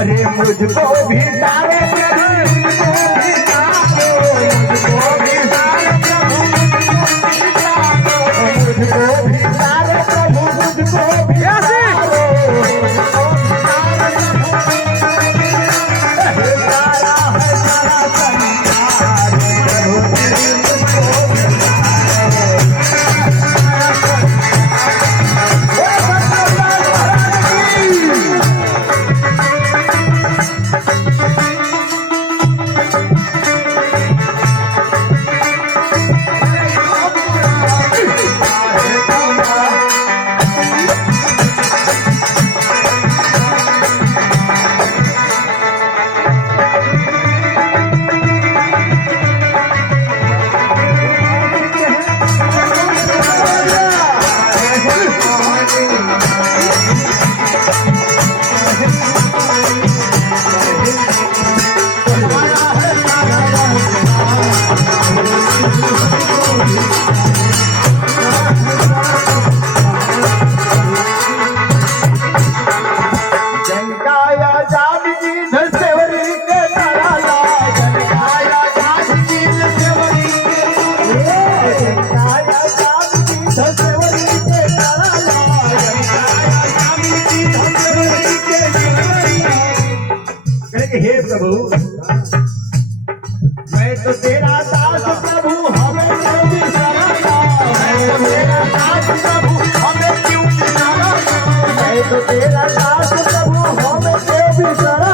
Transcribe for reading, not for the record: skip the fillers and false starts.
अरे मुझको भी सारे मुझको भी प्रभु मुझको भी हे प्रभु मैं तो तेरा दास प्रभु हमें क्यों बिसराना मैं तो तेरा दास प्रभु हमें क्यों बिसराना मैं तो तेरा दास प्रभु हमें क्यों बिसराना